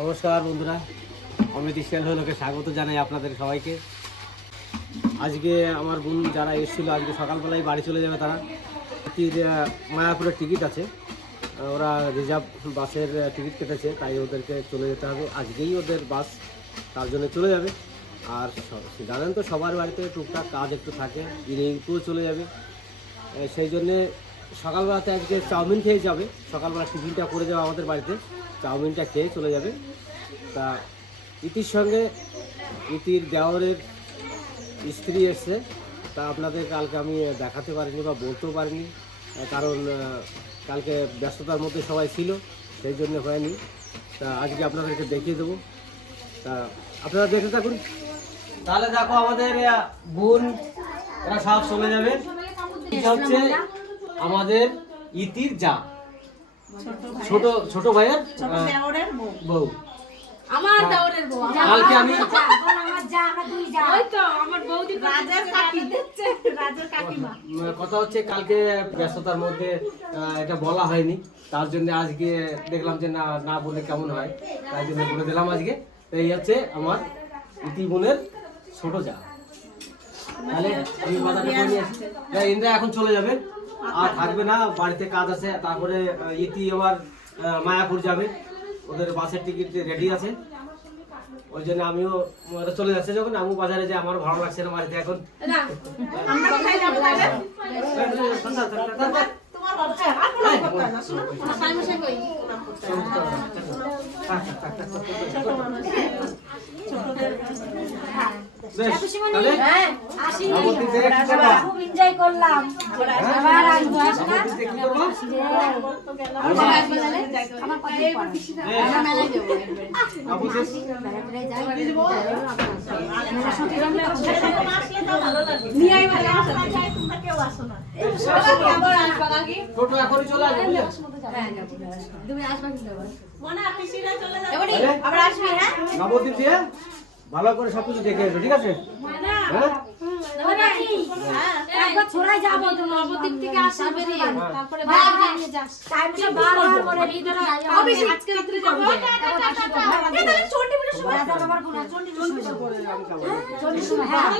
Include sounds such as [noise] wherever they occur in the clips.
নমস্কার বন্ধুরা, অমিত ইসকাল হলোকে স্বাগত জানাই আপনাদের সবাইকে। আজকে আমার বোন যারা এসেছিল, আজকে সকালবেলায় বাড়ি চলে যাবে তারা। মায়াপুরের টিকিট আছে। ওরা রিজার্ভ বাসের টিকিট কেটেছে, তাই ওদেরকে চলে যেতে হবে। আজকেই ওদের বাস, তার জন্য চলে যাবে। আর জানেন তো, সবার বাড়িতে টুকটাক কাজ একটু থাকে রিঙ্কুও চলে যাবে। সেই জন্যে সকালবেলাতে আজকে চাউমিন খেয়ে যাবে। সকালবেলা টিফিনটা করে যাবে আমাদের বাড়িতে। চাউমিনটা খেয়ে চলে যাবে। তা ইতির সঙ্গে ইতির দেওয়ারের স্ত্রী এসছে। তা আপনাদের কালকে আমি দেখাতে পারিনি বা বলতেও পারিনি। কারণ কালকে ব্যস্ততার মধ্যে সবাই ছিল সেই জন্য হয়নি। তা আজকে আপনাদেরকে দেখিয়ে দেবো। তা আপনারা দেখে থাকুন। তাহলে দেখো আমাদের বোন এরা সব চলে যাবে। হচ্ছে আমাদের ইতির যা। ছোট ছোট ভাইয়ের বউ। আমার দাওরের বউ আমার কালকে আমি ওই তো আমার বৌদি রাজার কাকি দিচ্ছে। রাজার কাকিমা। কথা হচ্ছে কালকে ব্যস্ততার মধ্যে এটা বলা হয়নি। তার জন্য আজকে দেখলাম যে না না বলে কেমন হয়। তাই জন্য বলে দিলাম আজকে। এই হচ্ছে আমার ইতি বোনের ছোট যা। তাহলে আমি বাজারটা করে নিয়ে আসি। তা ইন্দ্রা এখন চলে যাবে। আর থাকবে না বাড়িতে কাজ আছে তারপরে আহ, ইতি আবার আহ, মায়াপুর যাবে। ওদের বাসের টিকিট রেডি আছে। ওই জন্য আমিও ওরা চলে যাচ্ছে যখন আমিও বাজারে যে আমার ভালো লাগছে না বাড়িতে এখন। না আমরা কোথায় যাব তাহলে? তোমার বাবা আর প্রণাম করতে হয়। না শোনো আমার স্বামী মশাই কই ছোট মানুষ। ছোটদের বেশ, তাহলে হ্যাঁ নবদ্বীপে কি করবা? খুব এনজয় করলাম। আবার আসব হ্যাঁ, হ্যাঁ? নবদ্বীপ দিয়ে ভালো করে সবকিছু দেখে আসবে ঠিক আছে? হ্যাঁ? একবার ছোড়াই যাব তো নবদ্বীপ থেকে আসা বেরিয়ে তারপরে বাইরে নিয়ে যাস টাইম তো বারবার করে এই ধরো কবে আজকে রাত্রে যাব এই তাহলে চন্ডী পুজোর সময় রাজা বাবার কোন চন্ডী পুজোর সময় চন্ডী সময় হ্যাঁ।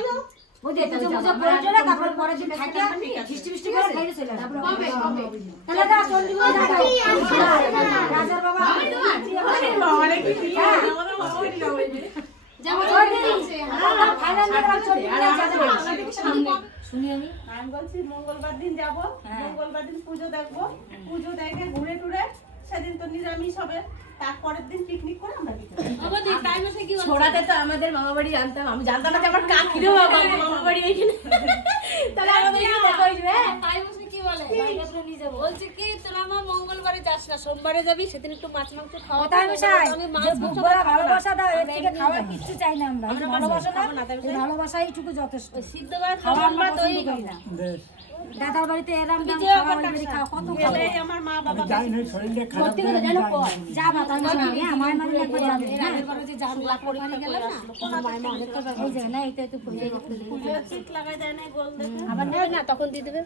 ওই যে পুজো পুজো করে চলে তারপর পরের দিন খাইতে বৃষ্টি বৃষ্টি করে খাইতে চলে আসবে কবে কবে তাহলে দা চন্ডী পুজো রাজার বাবা নিয়ে চন্ডী পুজো আমি আমি। মঙ্গলবার দিন যাব। মঙ্গলবার দিন পুজো দেখব। পুজো দেখে ঘুরে টুরে সেদিন তো নিরামিষ হবে। তারপরের দিন পিকনিক করে আমরা ছোড়াতে তো আমাদের মামা বাড়ি জানতাম। আমি জানতাম না যে আমার কাকিরও মামা বাড়ি এইখানে তাহলে আমাদের দেখা হয়ে হ্যাঁ? তাই বসে কি বলে নিয়ে যাব বলছে কি তোরা আমার মঙ্গলবারে যাস না সোমবারে যাবি সেদিন একটু মাছ মাংস খাওয়া তাই মশাই ভালোবাসা দাও এর থেকে খাওয়ার কিচ্ছু চাই না আমরা। ভালোবাসা দাও এই ভালোবাসাইটুকু যথেষ্ট। সিদ্ধ খাওয়া আমরা দই করি না। দাদার বাড়িতে এরাম দাম খাওয়া ওই বাড়ি খাওয়া কত খাওয়া আমার মা বাবা সত্যি কথা জানো কয় যাবা তাই মশাই আমার মানে একবার যাবে যে জান লাখ পরীক্ষা করে আসলো ওই যে না এটা তো পরিচয় করতে চিট লাগাই দেয় না গোল দেখে। আবার নেবে না? তখন দিয়ে দেবে?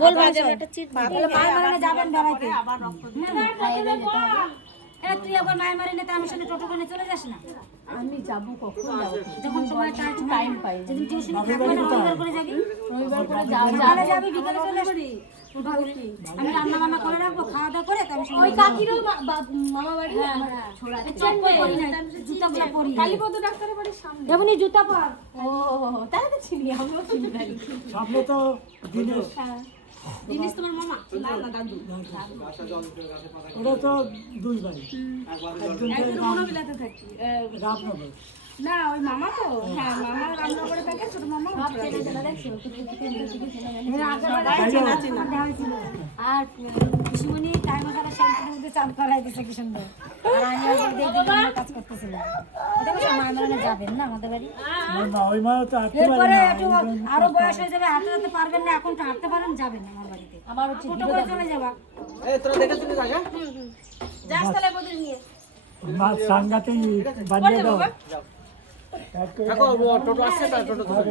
বলবা যে একটা চিট তাহলে মায়ের মারানে যাবেন বেড়াইতে দিয়ে তুই একবার মায়ের মারিনে তো আমার সঙ্গে টোটো করে চলে যাস না? আমি যাব কখন? যাব যখন তোমার টাইম পাই। যেদিন টিউশনি থাকবে না রবিবার করে যাবি? রবিবার করে যাও যাবি। বিকালে চলে আসবি। আমি রান্না বান্না করে রাখব খাওয়া দাওয়া করে তারপর ওই কাকিরও মা- মামা বাড়ি আমার চপ্পল পরি না জুতাগুলো পরি কালীপদ ডাক্তারের বাড়ির সামনে। এমনি জুতা পর। ও তাহলে তো চিনি আমিও চিনি সামনে তো জিনিস তোমার মামা না না দাদু ওটা তো দুই ভাই একজন মনোবিলাতে থাকি রামনগর না ওই মামা তো হ্যাঁ মামা রান্নাঘরে থাকে ছোট মামা আর পিসিমণি টাইম করে শ্যাম্পুর মধ্যে চান করাই দিছে কি সুন্দর। আর আমি আজকে দেখি কাজ করতেছিলাম। দেখো সব মায়ের মানে যাবেন না আমাদের বাড়ি? না ওই মা তো হাঁটতে পারে এরপরে না একটু আরও বয়স হয়ে যাবে হাঁটতে পারবেন না এখন তো হাঁটতে পারেন যাবেন আমার বাড়িতে। আমার ছোট করে চলে যাবা। এই তোরা দেখে শুনে যাস হ্যাঁ? যাস তাহলে বদল নিয়ে। মা সাঙ্গাতেই বানিয়ে দাও। একটু টোটো আসছে টোটো ধরে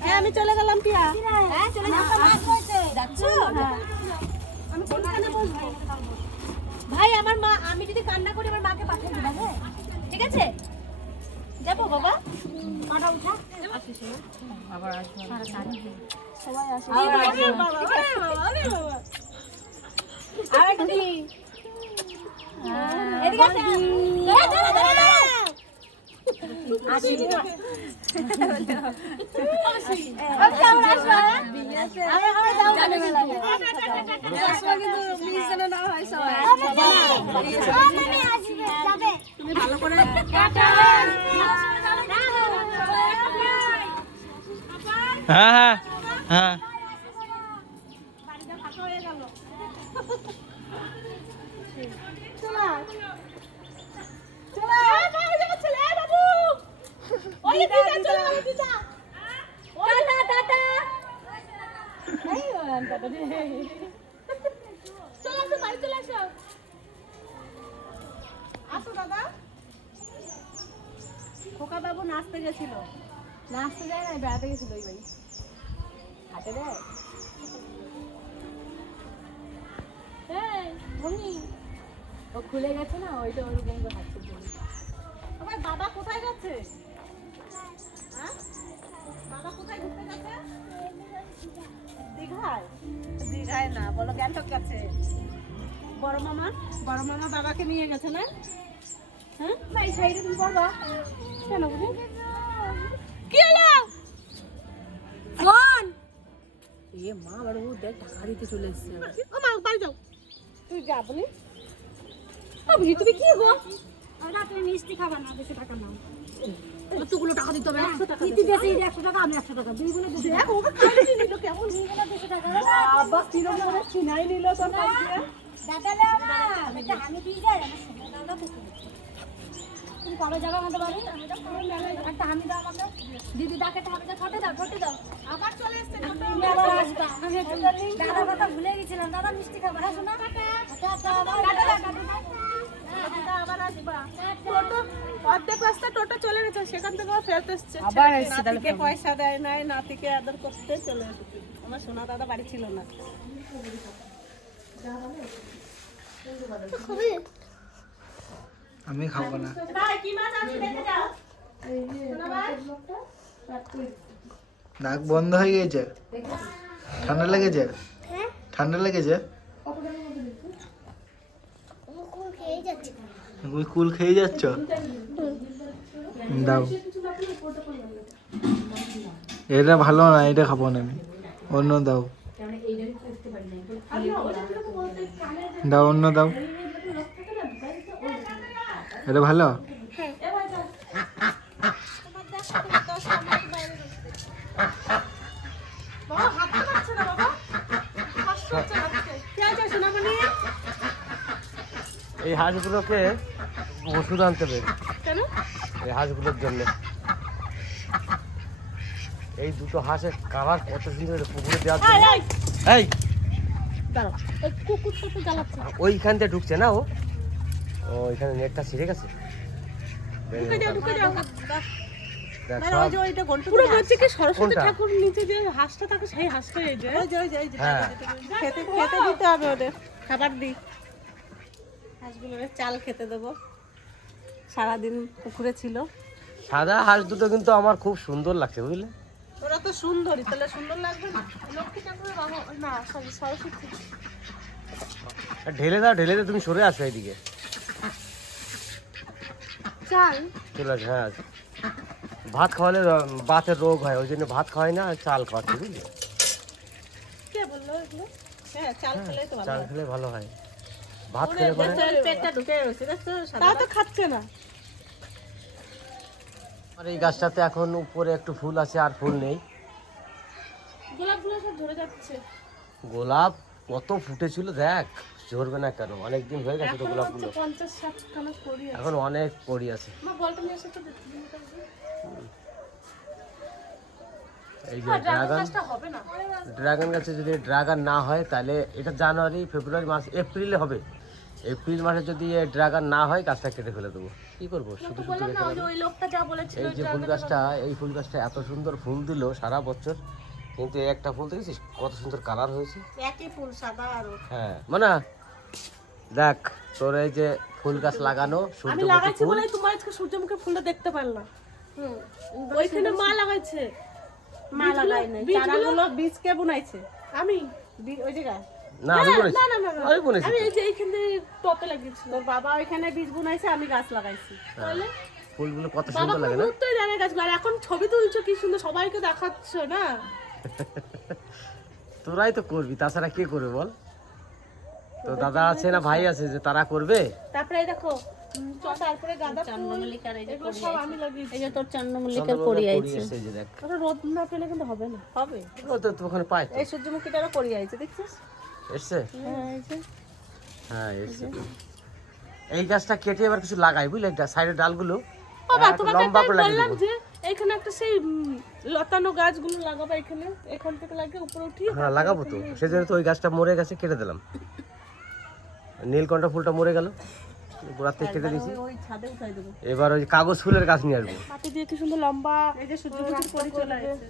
হ্যাঁ আমি চলে গেলাম বসবো ভাই আমার মা আমি যদি কান্না করি আমার মাকে পাঠিয়ে দিবা হ্যাঁ? ঠিক আছে? যাব বাবা। কটা উঠা। সবাই আসে। আরে বাবা আরে একটু এদিকে তুমি ভালো করে হ্যাঁ হ্যাঁ হ্যাঁ। বাড়িটা ফাঁকা হয়ে গেল চলো চলো এই বাবু ওই দিদা চলো ওই দিদা টাটা, টাটা। বাড়ি চলে আসো। আসো দাদা। খোকা বাবু নাচতে গেছিল। নাচতে যায় না বেড়াতে গেছিল ওই বাড়ি। হাতে দেয়। ও খুলে গেছে না ওইটা ওরকম করে হাঁটছে। আমার বাবা কোথায় হ্যাঁ বাবা কোথায় ঘুরতে গেছে দীঘায়? দীঘায় না বলো গ্যাংটক গেছে। বড় মামা বড় মামা বাবাকে নিয়ে গেছে না? হ্যাঁ? ভাই সাইডে তুমি কেন বুঝি? কি হলো? ফোন! এ মা আবার ও দেখ টাকা দিতে চলে এসেছে। ও মা বাড়ি যাও। তুই যা বলি। তুমি কি গো? তুমি মিষ্টি খাবা না দুশো টাকা নাও। কতগুলো টাকা দিতে হবে? একশো টাকা দিদি দেশে একশো টাকা আমি একশো টাকা। দুই দেখ ওকে নিল কেমন? দুশো টাকা। আব্বা করে চিনাই নিল দিয়ে। দাদা এটা আমি দিয়ে যাই আমার দাদা তুমি কবে যাবে আমাদের বাড়ি? আমি তো কবে যাবে? একটা আমি দাও আমাকে। দিদি ডাকে তো আমাকে ফটো দাও ফটো দাও। আবার চলে এসছে আবার আসবা আমি দাদার কথা ভুলে গেছিলাম। দাদা মিষ্টি খাবার আসো না দিদা আবার আসবা। টোটো। অর্ধেক রাস্তা টোটো চলে গেছে সেখান থেকে ও ফেরত এসছে। আবার এসছে তাহলে নাতিকে পয়সা দেয় নাই নাতিকে আদর করতে চলে এসেছে। আমার সোনা দাদা বাড়ি ছিল না। আমি খাব না। ভাই কি মাছ আছে দেখে যাও। নাক বন্ধ হয়ে গেছে? ঠান্ডা লেগেছে? ঠান্ডা লেগেছে? কুল খেয়ে যাচ্ছ? দাও। এটা ভালো না, এটা খাব না আমি। অন্য দাও। দাও, অন্য দাও। এটা ভালো? এই হাঁসগুলোকে ওষুধ আনতে হবে। এই হাঁসগুলোর জন্য। এই দুটো হাঁসের কালার কত সুন্দর পুকুরে দেওয়ার এই, ওইখান দিয়ে ঢুকছে না ও? ও এখানে নেটটা ছিঁড়ে গেছে? ঢুকে যাও ঢুকে যাও। দেখ মানে থাকে খাবার দিই। হাঁসগুলো চাল খেতে দেবো। সারাদিন পুকুরে ছিল। সাদা হাঁস দুটো কিন্তু আমার খুব সুন্দর লাগছে বুঝলে? ওরা তো সুন্দরী তাহলে সুন্দর লাগবে না? লক্ষ্মী ঠাকুরের না সরি সরস্বতী ঢেলে দাও ঢেলে দাও তুমি সরে আসো এইদিকে চাল? চলে আসো হ্যাঁ। ভাত খাওয়ালে বাতের রোগ হয় ওই জন্য ভাত খাওয়াই না চাল খাওয়াচ্ছি বুঝলি? কে বলল হ্যাঁ চাল তো হয়। খেলে ভালো হয়। ভাত খেলে পেটটা ঢুকে গেছে দেখছ তাও তো খাচ্ছে না। আর এই গাছটাতে এখন উপরে একটু ফুল আছে আর ফুল নেই। গোলাপগুলো সব ঝরে যাচ্ছে। গোলাপ কত ফুটেছিল দেখ ঝরবে না কেন? অনেকদিন হয়ে গেছে তো গোলাপগুলো। এখন অনেক পড়ি আছে। দিন। এই যে ড্রাগন ড্রাগন গাছে যদি ড্রাগন না হয় তাহলে এটা জানুয়ারি ফেব্রুয়ারি মাস এপ্রিলে হবে। এপ্রিল মাসে যদি ড্রাগন না হয় গাছটা কেটে ফেলে দেবো। কি করব? শুধু শুধু রেখে দেবো? ওই লোকটা যা বলেছিল এই যে ফুল গাছটা এই ফুল গাছটা এত সুন্দর ফুল দিল সারা বছর কিন্তু একটা ফুল দেখেছিস? কত সুন্দর কালার হয়েছে। একই ফুল সাদা আর হ্যাঁ মানে দেখ তোর এই যে ফুল গাছ লাগানো সূর্যমুখী লাগাইছি ফুল। তোমার আজকে সূর্যমুখী ফুলটা দেখতে পারলাম। ওইখানে মা লাগাইছে। মা লাগাই নাই চারাগুলো বীজ কে বুনাইছে? আমি ওই জায়গায়। না আমি আমি বলেছি আমি এই যে এইখানে টপে লাগিয়েছি। তোর বাবা ওইখানে বীজ বুনাইছে আমি গাছ লাগাইছি। তাহলে? ফুলগুলো কত সুন্দর লাগে না? জানে গাছগুলো আর এখন ছবি তুলছো কি সুন্দর সবাইকে দেখাচ্ছ না? [laughs] তোরাই তো করবি তাছাড়া কে করবে বল? তো দাদা আছে না ভাই আছে যে তারা করবে? তারপরে দেখো তারপরে গাঁদা ফুল এগুলো সব আমি লাগিয়েছি। এই যে তোর চন্দ্রমল্লিকার এই যে দেখ। রোদ না পেলে কিন্তু হবে না। হবে। ও তো তো ওখানে তো। এই সূর্যমুখীটারও করি দেখছিস? এসছে? হ্যাঁ হ্যাঁ এসছে। এই গাছটা কেটে এবার কিছু লাগাই বুঝলে? একটা সাইডের ডালগুলো বাবা তোমাকে লম্বা করে বললাম যে এখানে একটা সেই লতানো গাছগুলো লাগাবো এখানে। এখান থেকে লাগিয়ে উপরে উঠিয়ে হ্যাঁ লাগাবো তো। সেজন্য তো ওই গাছটা মরে গেছে কেটে দিলাম। নীলকণ্ঠ ফুলটা মরে গেল। গোড়ার থেকে কেটে দিয়েছি। এবার ওই কাগজ ফুলের গাছ নিয়ে আসব। মাটি দিয়ে কি সুন্দর লম্বা এই যে সূর্যমুখীর পরি চলে আসছে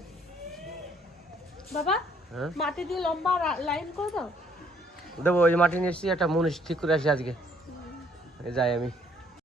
বাবা হ্যাঁ? মাটি দিয়ে লম্বা লাইন করে দাও। দেবো ওই মাটি নিয়ে এসছি একটা মুনিশ ঠিক করে আসি আজকে। যাই আমি।